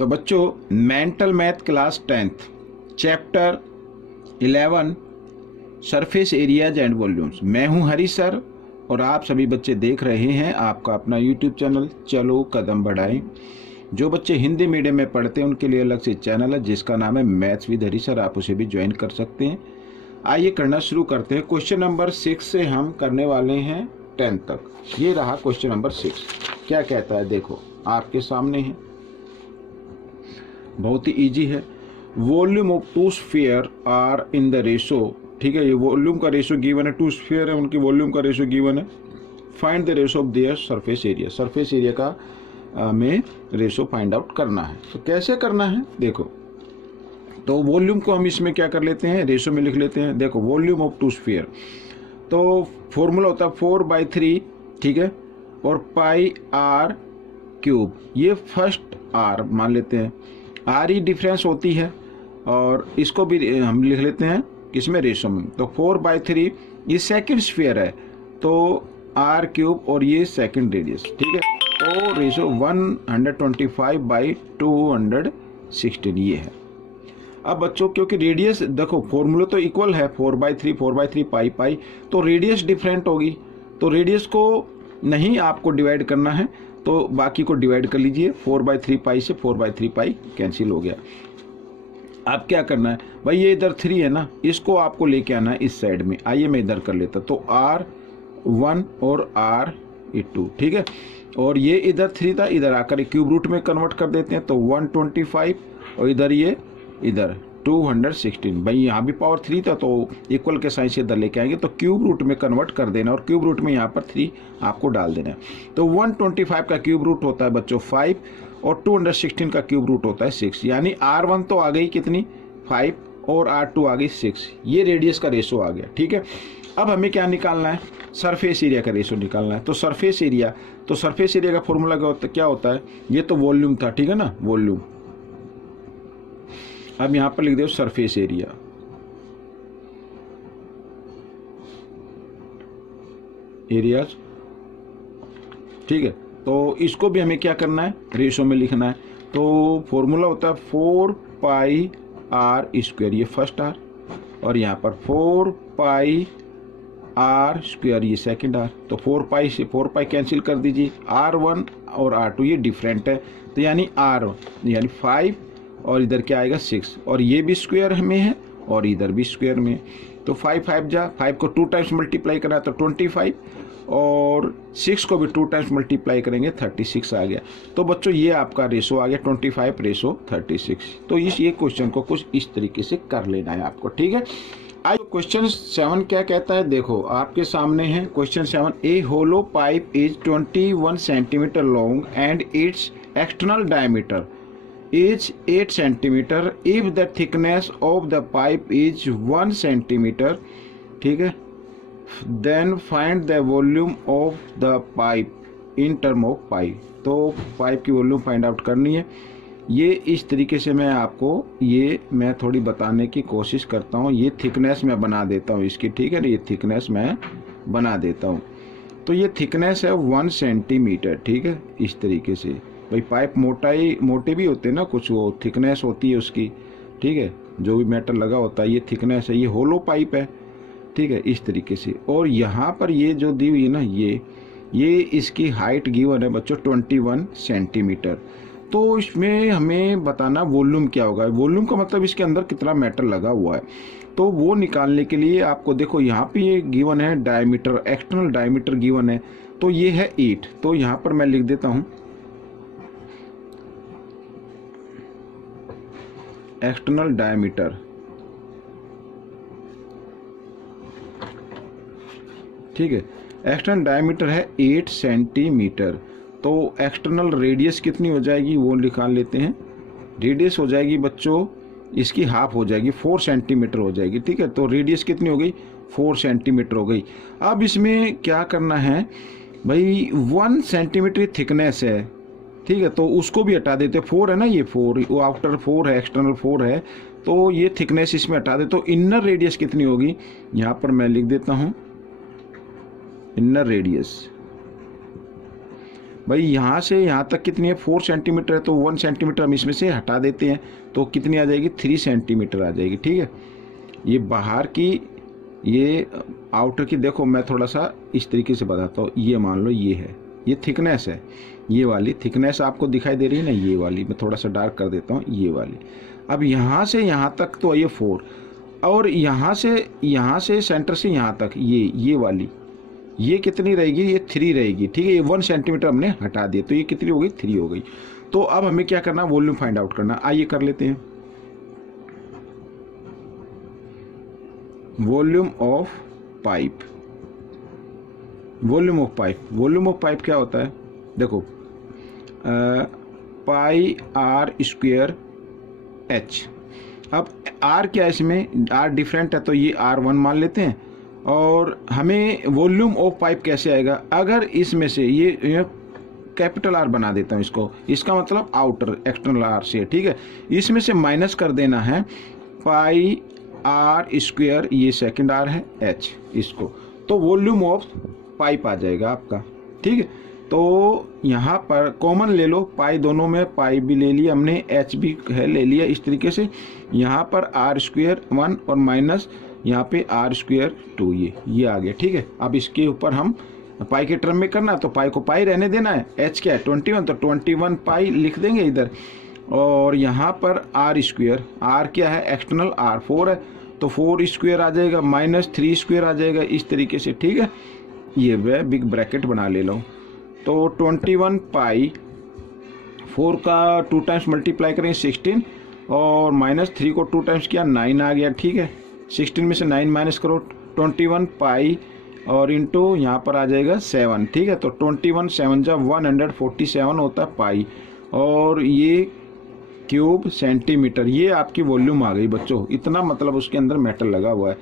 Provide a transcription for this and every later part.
तो बच्चों mental math class 10th chapter 11 surface areas and volumes. मैं हूं हरी सर और आप सभी बच्चे देख रहे हैं आपका अपना यूट्यूब चैनल चलो कदम बढ़ाएं। जो बच्चे हिंदी मीडियम में पढ़ते हैं उनके लिए अलग से चैनल है जिसका नाम है मैथ्स विद हरी सर, आप उसे भी ज्वाइन कर सकते हैं। आइए करना शुरू करते हैं। क्वेश्चन नंबर 6 से हम करने वाले हैं 10 तक। ये रहा क्वेश्चन नंबर 6। क्या कहता है देखो आपके सामने है, बहुत ही इजी है। Volume of two sphere are in the ratio, ठीक है, ये वॉल्यूम का रेशो गिवन है, टू स्फीयर है उनकी वॉल्यूम का रेशो गिवन है। Find the ratio of their surface area, surface area का में रेशो फाइंड आउट करना है। तो कैसे करना है देखो, तो वॉल्यूम को हम इसमें क्या कर लेते हैं, रेशो में लिख लेते हैं। देखो वॉल्यूम ऑफ टू स्फीयर, तो फॉर्मूला होता है 4/3, ठीक है, और पाई आर क्यूब, ये फर्स्ट आर मान लेते हैं, आर ही डिफरेंस होती है और इसको भी हम लिख लेते हैं किसमें, रेशो में। तो 4/3 ये सेकंड स्फीयर है तो आर क्यूब और ये सेकंड रेडियस, ठीक है, तो रेशो 125/216 ये है। अब बच्चों क्योंकि रेडियस देखो फॉर्मूला तो इक्वल है 4/3 पाई, तो रेडियस डिफरेंट होगी, तो रेडियस को नहीं आपको डिवाइड करना है तो बाकी को डिवाइड कर लीजिए। 4/3 पाई से 4/3 पाई कैंसिल हो गया। अब क्या करना है भाई, ये इधर 3 है ना, इसको आपको लेके आना है इस साइड में। आइए मैं इधर कर लेता, तो R1 और R2, ठीक है, और ये इधर 3 था, इधर आकर क्यूब रूट में कन्वर्ट कर देते हैं तो 125 और इधर ये इधर 216। भाई यहाँ भी पावर 3 था तो इक्वल के साइन से इधर लेके आएंगे तो क्यूब रूट में कन्वर्ट कर देना और क्यूब रूट में यहाँ पर 3 आपको डाल देना है। तो 125 का क्यूब रूट होता है बच्चों 5 और 216 का क्यूब रूट होता है 6, यानी R1 तो आ गई कितनी 5 और R2 आ गई 6। ये रेडियस का रेशो आ गया, ठीक है। अब हमें क्या निकालना है, सरफेस एरिया का रेशो निकालना है। तो सरफेस एरिया का फॉर्मूला क्या होता है, ये तो वॉल्यूम था, ठीक है ना, वॉल्यूम। अब यहां पर लिख दो सरफेस एरिया, एरियाज, ठीक है। तो इसको भी हमें क्या करना है, रेशो में लिखना है। तो फॉर्मूला होता है 4πr², ये फर्स्ट आर, और यहाँ पर 4πr², ये सेकंड आर। तो 4π से 4π कैंसिल कर दीजिए। R1 और R2 ये डिफरेंट है तो यानी R यानी 5 और इधर क्या आएगा 6, और ये भी स्क्वायर में है और इधर भी स्क्वायर में। तो 5 को 2 टाइम्स मल्टीप्लाई करना है तो 25 और 6 को भी 2 टाइम्स मल्टीप्लाई करेंगे 36 आ गया। तो बच्चों ये आपका रेशो आ गया 25/36। तो ये क्वेश्चन को कुछ इस तरीके से कर लेना है आपको, ठीक है। आज क्वेश्चन 7 क्या कहता है देखो आपके सामने है question 7। A hollow pipe is 21 centimetre long and its external diameter is 8 centimeter if the thickness of the pipe is 1 centimeter, ठीक है। then find the volume of the pipe in term of pi। तो pipe की volume find out करनी है। ये इस तरीके से मैं थोड़ी बताने की कोशिश करता हूँ। ये थिकनेस मैं बना देता हूँ इसकी, ठीक है ना, ये थिकनेस मैं बना देता हूँ। तो ये थिकनेस है 1 सेंटीमीटर, ठीक है, इस तरीके से। भाई पाइप मोटे भी होते हैं ना, कुछ वो थिकनेस होती है उसकी, ठीक है, जो भी मेटल लगा होता है ये थिकनेस है। ये होलो पाइप है, ठीक है, इस तरीके से। और यहाँ पर ये जो दी हुई है ना, ये इसकी हाइट गिवन है बच्चों 21 सेंटीमीटर। तो इसमें हमें बताना वॉल्यूम क्या होगा। वॉल्यूम का मतलब इसके अंदर कितना मेटल लगा हुआ है, तो वो निकालने के लिए आपको देखो यहाँ पे ये गिवन है डायमीटर, एक्सटर्नल डायमीटर गिवन है, तो ये है 8। तो यहाँ पर मैं लिख देता हूँ एक्सटर्नल डायमीटर, ठीक है, एक्सटर्नल डायमीटर है 8 सेंटीमीटर। तो एक्सटर्नल रेडियस कितनी हो जाएगी वो निकाल लेते हैं। रेडियस हो जाएगी बच्चों इसकी हाफ हो जाएगी, 4 सेंटीमीटर हो जाएगी, ठीक है। तो रेडियस कितनी हो गई 4 सेंटीमीटर हो गई। अब इसमें क्या करना है भाई, 1 सेंटीमीटर थिकनेस है, ठीक है, तो उसको भी हटा देते। 4 है ना, ये 4 वो आउटर 4 है, एक्सटर्नल 4 है, तो ये थिकनेस इसमें हटा दे। तो इनर रेडियस कितनी होगी, यहाँ पर मैं लिख देता हूँ इनर रेडियस। भाई यहाँ से यहाँ तक कितनी है 4 सेंटीमीटर है, तो 1 सेंटीमीटर हम इसमें से हटा देते हैं तो कितनी आ जाएगी 3 सेंटीमीटर आ जाएगी। ठीक है, ये बाहर की, ये आउटर की, देखो मैं थोड़ा सा इस तरीके से बताता हूँ। ये मान लो ये है, ये थिकनेस है, ये वाली थिकनेस आपको दिखाई दे रही है ना, ये वाली मैं थोड़ा सा डार्क कर देता हूँ, ये वाली। अब यहाँ से यहाँ तक तो ये 4, और यहाँ से सेंटर से यहाँ तक ये वाली, ये कितनी रहेगी, ये 3 रहेगी। ठीक है, ये 1 सेंटीमीटर हमने हटा दिया तो ये कितनी हो गई 3 हो गई। तो अब हमें क्या करना, वॉल्यूम फाइंड आउट करना। आइए कर लेते हैं। Volume of pipe, volume of pipe, volume of pipe क्या होता है, देखो पाई आर स्क्वेयर एच। अब आर क्या है इसमें, आर डिफरेंट है तो ये R1 मान लेते हैं। और हमें वॉल्यूम ऑफ पाइप कैसे आएगा, अगर इसमें से ये कैपिटल आर बना देता हूँ इसको, इसका मतलब आउटर एक्सटर्नल आर से। ठीक है, इसमें से माइनस कर देना है पाई आर स्क्वेयर, ये सेकंड आर है एच इसको, तो वॉल्यूम ऑफ पाइप आ जाएगा आपका। ठीक है, तो यहाँ पर कॉमन ले लो, पाई दोनों में पाई भी ले लिया हमने, एच भी है ले लिया। इस तरीके से यहाँ पर आर स्क्वेयर 1 और माइनस यहाँ पे आर स्क्वेयर 2, ये आ गया। ठीक है, अब इसके ऊपर हम पाई के टर्म में करना, तो पाई को पाई रहने देना है। एच क्या है 21, तो 21 पाई लिख देंगे इधर। और यहाँ पर आर स्क्वेयर, आर क्या है एक्सटर्नल आर 4 है, तो 4 स्क्वेयर आ जाएगा, माइनस 3 स्क्वेयर आ जाएगा इस तरीके से। ठीक है, ये वह बिग ब्रैकेट बना ले लो। तो 21 पाई 4 का 2 टाइम्स मल्टीप्लाई करेंगे 16, और माइनस 3 को 2 टाइम्स किया 9 आ गया। ठीक है, 16 में से 9 माइनस करो, 21 पाई और इंटू यहाँ पर आ जाएगा 7। ठीक है, तो 21 7 जा 147 होता है पाई, और ये क्यूब सेंटीमीटर, ये आपकी वॉल्यूम आ गई बच्चों। इतना मतलब उसके अंदर मेटल लगा हुआ है,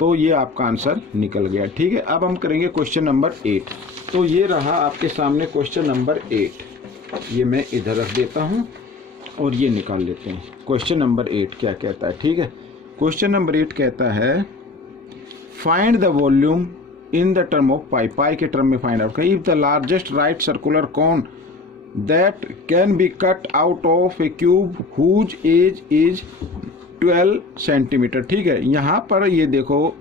तो ये आपका आंसर निकल गया। ठीक है, अब हम करेंगे क्वेश्चन नंबर 8। तो ये रहा आपके सामने क्वेश्चन नंबर 8, ये मैं इधर रख देता हूँ और ये निकाल लेते हैं। क्वेश्चन नंबर 8 क्या कहता है। ठीक है, क्वेश्चन नंबर 8 कहता है find the volume in the term of pi, pi के टर्म में फाइंड आउट करें। If the largest right circular cone that can be cut out of a cube whose age is 12 centimetre. ठीक है, यहाँ पर ये देखो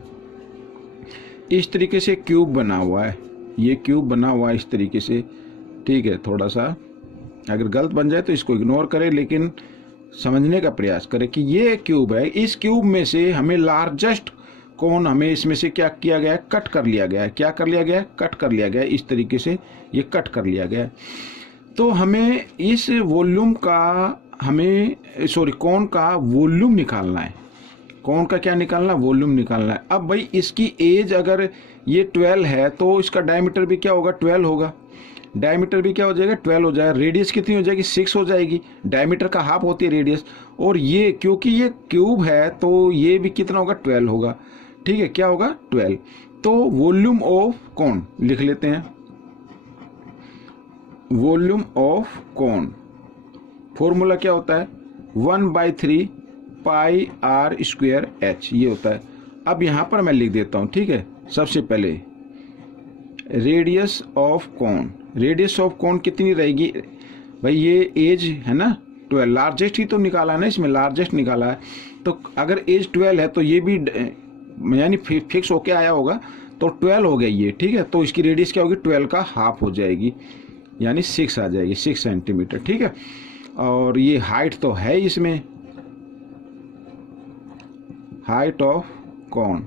इस तरीके से क्यूब बना हुआ है, ये क्यूब बना हुआ है इस तरीके से। ठीक है, थोड़ा सा अगर गलत बन जाए तो इसको इग्नोर करें, लेकिन समझने का प्रयास करें कि ये क्यूब है। इस क्यूब में से हमें लार्जेस्ट कोन, हमें इसमें से क्या किया गया है, कट कर लिया गया है। क्या कर लिया गया है, कट कर लिया गया है। इस तरीके से ये कट कर लिया गया है। तो हमें इस वॉल्यूम का, कोन का वॉल्यूम निकालना है। कोन का क्या निकालना, वॉल्यूम निकालना है। अब भाई इसकी एज अगर ये 12 है तो इसका डायमीटर भी क्या होगा, 12 होगा। डायमीटर भी क्या हो जाएगा, 12 हो जाएगा। रेडियस कितनी हो जाएगी, 6 हो जाएगी। डायमीटर का हाफ होती है रेडियस, और ये क्योंकि ये क्यूब है तो ये भी कितना होगा, 12 होगा। ठीक है, क्या होगा, 12। तो वॉल्यूम ऑफ कोन लिख लेते हैं। वॉल्यूम ऑफ कोन फॉर्मूला क्या होता है, 1/3 पाई आर स्क्वेयर एच, ये होता है। अब यहाँ पर मैं लिख देता हूँ। ठीक है, सबसे पहले radius of cone, radius of cone कितनी रहेगी भाई, ये एज है ना 12, लार्जेस्ट ही तो निकाला है ना, इसमें लार्जेस्ट निकाला है। तो अगर एज 12 है तो ये भी यानी फिक्स होके आया होगा, तो 12 हो गया ये। ठीक है, तो इसकी रेडियस क्या होगी, 12 का हाफ हो जाएगी, यानी 6 आ जाएगी, 6 सेंटीमीटर। ठीक है, और ये हाइट तो है इसमें, height of cone,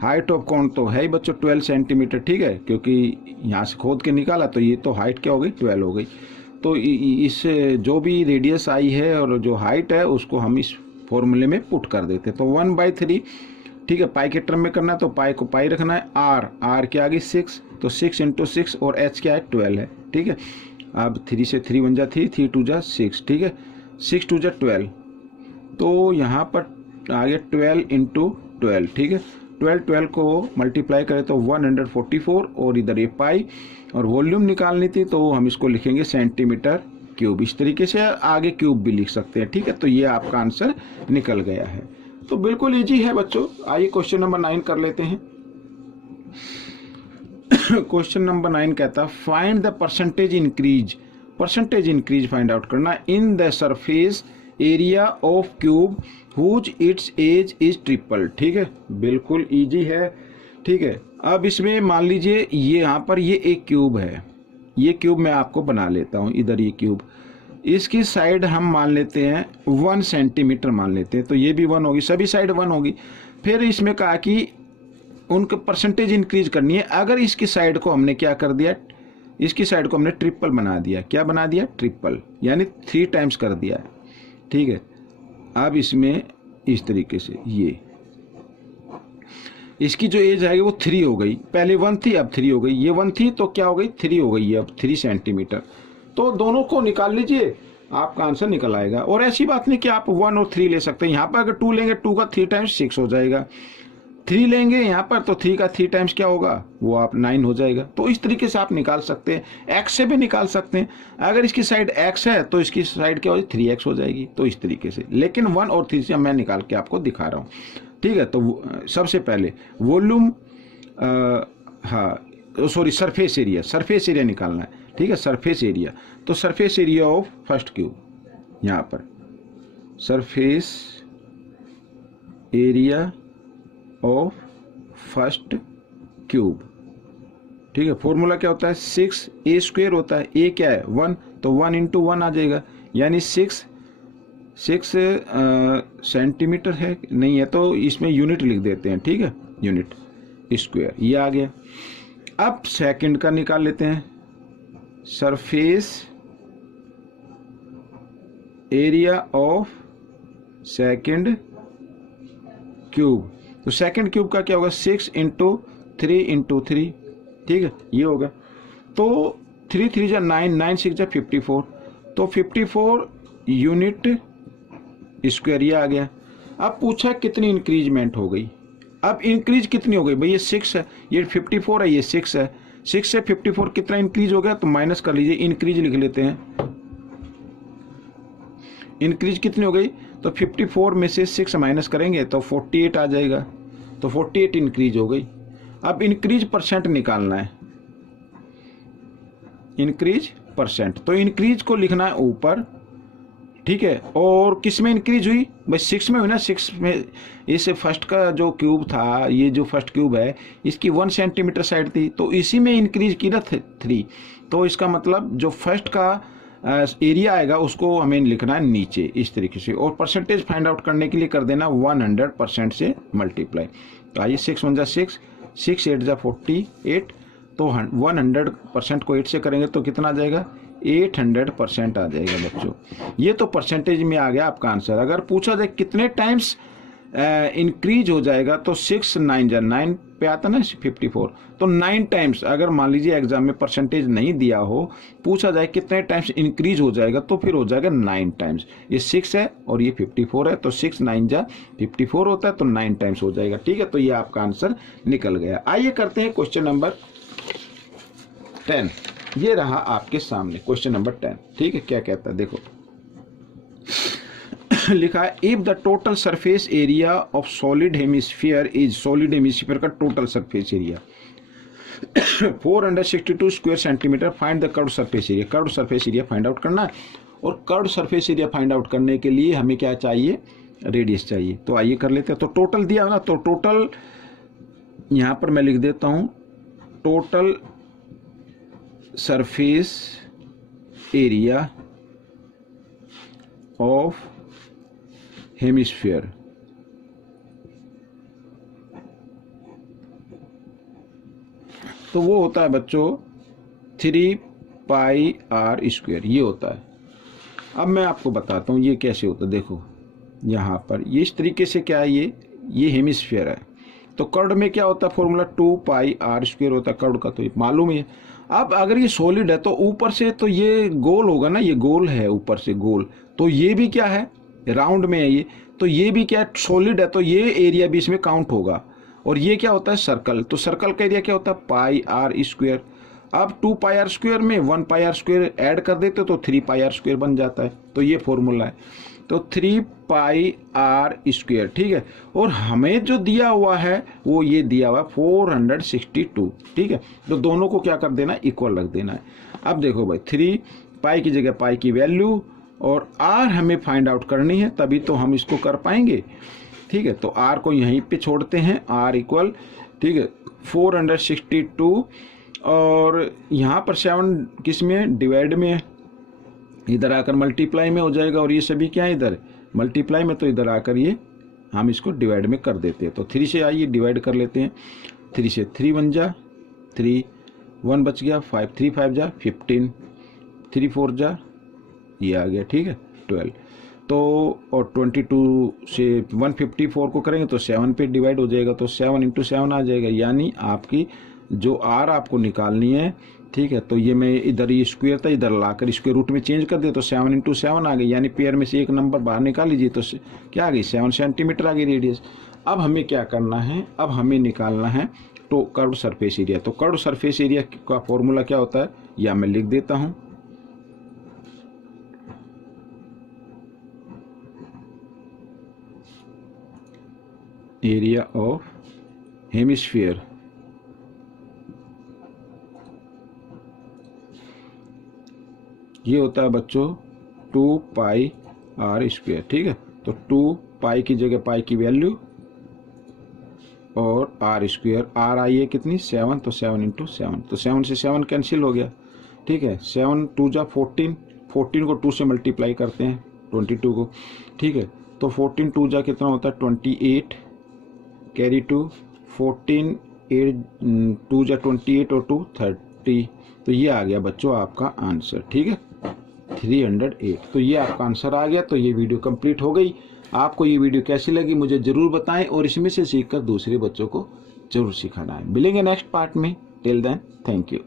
height of cone तो है ही बच्चों 12 सेंटीमीटर। ठीक है, क्योंकि यहाँ से खोद के निकाला तो ये तो हाइट क्या हो गई, 12 हो गई। तो इस जो भी रेडियस आई है और जो हाइट है उसको हम इस फॉर्मूले में पुट कर देते। तो 1/3, ठीक है, पाई के टर्म में करना है तो पाई को पाई रखना है। आर क्या आ गई 6, तो 6 × 6, और एच क्या है 12 है। ठीक है, अब 3 से 3 1 जा 3, 3 2 जा 6। ठीक है, 6 2 जा 12, तो यहाँ पर आ गया 12 × 12। ठीक है, 12 को मल्टीप्लाई करें तो 144, और इधर ये पाई, और वॉल्यूम निकालनी थी तो हम इसको लिखेंगे सेंटीमीटर क्यूब। इस तरीके से आगे क्यूब भी लिख सकते हैं। ठीक है, तो ये आपका आंसर निकल गया है। तो बिल्कुल इजी है बच्चों। आइए क्वेश्चन नंबर 9 कर लेते हैं। क्वेश्चन नंबर 9 कहता है find the percentage increase find out करना in the surface area of cube whose its edge is triple. ठीक है, बिल्कुल इजी है। ठीक है, अब इसमें मान लीजिए ये यहाँ पर ये एक क्यूब है, ये क्यूब मैं आपको बना लेता हूँ, इधर ये क्यूब, इसकी साइड हम मान लेते हैं 1 सेंटीमीटर मान लेते हैं, तो ये भी 1 होगी, सभी साइड 1 होगी। फिर इसमें कहा कि उनका परसेंटेज इंक्रीज करनी है। अगर इसकी साइड को हमने क्या कर दिया, इसकी साइड को हमने ट्रिपल बना दिया। क्या बना दिया? ट्रिपल, यानी 3 टाइम्स कर दिया। ठीक है, अब इसमें इस तरीके से ये इसकी जो एज आएगी वो 3 हो गई, पहले 1 थी अब 3 हो गई, ये 1 थी तो क्या हो गई 3 हो गई है अब 3 सेंटीमीटर। तो दोनों को निकाल लीजिए, आपका आंसर निकल आएगा। और ऐसी बात नहीं कि आप 1 और 3 ले सकते हैं, यहाँ पर अगर 2 लेंगे 2 का 3 टाइम्स 6 हो जाएगा, 3 लेंगे यहाँ पर तो 3 का 3 टाइम्स क्या होगा, वो आप 9 हो जाएगा। तो इस तरीके से आप निकाल सकते हैं, x से भी निकाल सकते हैं। अगर इसकी साइड x है तो इसकी साइड क्या होगी 3x हो जाएगी, तो इस तरीके से। लेकिन 1 और 3 से मैं निकाल के आपको दिखा रहा हूँ। ठीक है, तो सबसे पहले वॉल्यूम सरफेस एरिया निकालना है। ठीक है, सरफेस एरिया, तो surface area of first cube, यहाँ पर surface area of first cube. ठीक है, फॉर्मूला क्या होता है 6a² होता है, a क्या है 1, तो 1 × 1 आ जाएगा, यानी 6 सेंटीमीटर है, नहीं है तो इसमें यूनिट लिख देते हैं। ठीक है, यूनिट स्क्वायर, ये आ गया। अब सेकंड का निकाल लेते हैं, surface area of second cube. तो सेकंड क्यूब का क्या होगा 6 × 3 × 3। ठीक है, ये होगा, तो 3 3 जा 9, 9 6 जा 54, तो 54 यूनिट स्क्वायर, ये आ गया। अब पूछा कितनी इंक्रीजमेंट हो गई। अब इंक्रीज कितनी हो गई भाई, ये 6 है, ये 54 है, ये 6 है, 6 से 54 कितना इंक्रीज हो गया, तो माइनस कर लीजिए, इंक्रीज लिख लेते हैं। इंक्रीज कितनी हो गई, तो 54 में से 6 माइनस करेंगे तो 48 आ जाएगा, तो 48 इंक्रीज हो गई। अब इंक्रीज परसेंट निकालना है, इंक्रीज परसेंट, तो इंक्रीज को लिखना है ऊपर। ठीक है, और किस में इंक्रीज हुई भाई 6 में हुई ना, 6 में। इस फर्स्ट का जो क्यूब था, ये जो फर्स्ट क्यूब है, इसकी 1 सेंटीमीटर साइड थी, तो इसी में इंक्रीज की ना 3, तो इसका मतलब जो फर्स्ट का एरिया आएगा उसको हमें लिखना है नीचे इस तरीके से। और परसेंटेज फाइंड आउट करने के लिए कर देना 100% से मल्टीप्लाई। तो आइए 6 1 जा 6, 6 8 जा 48, तो 100% को 8 से करेंगे तो कितना आ जाएगा 800% आ जाएगा बच्चों। ये तो परसेंटेज में आ गया आपका आंसर। अगर पूछा जाए कितने टाइम्स इंक्रीज हो जाएगा, तो 6 9 जा 9 पे आता ना 54, तो 9 टाइम्स। अगर मान लीजिए एग्जाम में परसेंटेज नहीं दिया हो, पूछा जाए कितने टाइम्स इंक्रीज हो जाएगा, तो फिर हो जाएगा 9 टाइम्स। ये 6 है और ये 54 है, तो 6 9 जा 54 होता है, तो 9 टाइम्स हो जाएगा। ठीक है, तो ये आपका आंसर निकल गया। आइए करते हैं क्वेश्चन नंबर 10। ये रहा आपके सामने क्वेश्चन नंबर 10। ठीक है, क्या कहता है देखो, लिखा है if the total surface area of solid hemisphere is, solid hemisphere का total surface area 462 square centimetre, find the curve surface area. Curve surface area find out करना है, और curve surface area find out करने के लिए हमें क्या चाहिए, रेडियस चाहिए। तो आइए कर लेते हैं। तो टोटल दिया ना, तो टोटल यहां पर मैं लिख देता हूं, total surface area of hemisphere तो वो होता है बच्चों 3πr², ये होता है। अब मैं आपको बताता हूँ ये कैसे होता है। देखो यहाँ पर ये इस तरीके से क्या है, ये हेमिस्फीयर है, तो कर्ड में क्या होता है फॉर्मूला 2πr² होता है कर्ड का, तो ये मालूम है। अब अगर ये सॉलिड है तो ऊपर से तो ये गोल होगा ना, ये गोल है ऊपर से गोल, तो ये भी क्या है राउंड में है ये, तो ये भी क्या है सॉलिड है, तो ये एरिया भी इसमें काउंट होगा। और ये क्या होता है सर्कल, तो सर्कल का एरिया क्या होता है πr²। अब 2 पाई आर स्क्वायर में 1 पाई आर स्क्वायर ऐड कर देते तो 3 पाई आर स्क्वायर बन जाता है। तो ये फॉर्मूला है, तो 3 पाई आर स्क्वायर, ठीक है। और हमें जो दिया हुआ है वो ये दिया हुआ है 462, ठीक है। तो दोनों को क्या कर देना है, इक्वल रख देना है। अब देखो भाई 3 पाई की जगह पाई की वैल्यू और आर हमें फाइंड आउट करनी है, तभी तो हम इसको कर पाएंगे, ठीक है। तो आर को यहीं पे छोड़ते हैं, आर इक्वल, ठीक है, 462 और यहाँ पर 7 किस में है, डिवाइड में है, इधर आकर मल्टीप्लाई में हो जाएगा और ये सभी क्या है इधर मल्टीप्लाई में, तो इधर आकर ये हम इसको डिवाइड में कर देते हैं। तो 3 से आइए डिवाइड कर लेते हैं, 3 से 3 1 जा 3, 1 बच गया, 5 3 5 जा 15, 3 4 जा ये आ गया, ठीक है 12। तो और 22 से 154 को करेंगे तो 7 पे डिवाइड हो जाएगा, तो 7 × 7 आ जाएगा, यानी आपकी जो आर आपको निकालनी है, ठीक है। तो ये मैं इधर ये स्क्वायर था, इधर लाकर स्क्वायर रूट में चेंज कर दिया तो 7 × 7 आ गई, यानी पेयर में से एक नंबर बाहर निकाल लीजिए तो क्या आ गई 7 सेंटीमीटर आ गई रेडियस। अब हमें क्या करना है, अब हमें निकालना है तो कर्व सरफेस एरिया। तो कर्व सरफेस एरिया का फॉर्मूला क्या होता है, या मैं लिख देता हूँ, एरिया ऑफ हेमिस्फीयर ये होता है बच्चों 2 पाई आर स्क्वायर, ठीक है। तो 2 पाई की जगह पाई की वैल्यू और आर स्क्वायर, आर आई है कितनी 7, तो 7 × 7, तो 7 से 7 कैंसिल हो गया, ठीक है। 7 2 जा 14, 14 को 2 से मल्टीप्लाई करते हैं 22 को, ठीक है। तो 14 2 जा कितना होता है 28, कैरी 2 14 8 2 जा 28 और 2 30, तो ये आ गया बच्चों आपका आंसर, ठीक है 308। तो ये आपका आंसर आ गया। तो ये वीडियो कंप्लीट हो गई। आपको ये वीडियो कैसी लगी मुझे ज़रूर बताएं और इसमें से सीखकर दूसरे बच्चों को ज़रूर सिखाना है। मिलेंगे नेक्स्ट पार्ट में, टिल देन थैंक यू।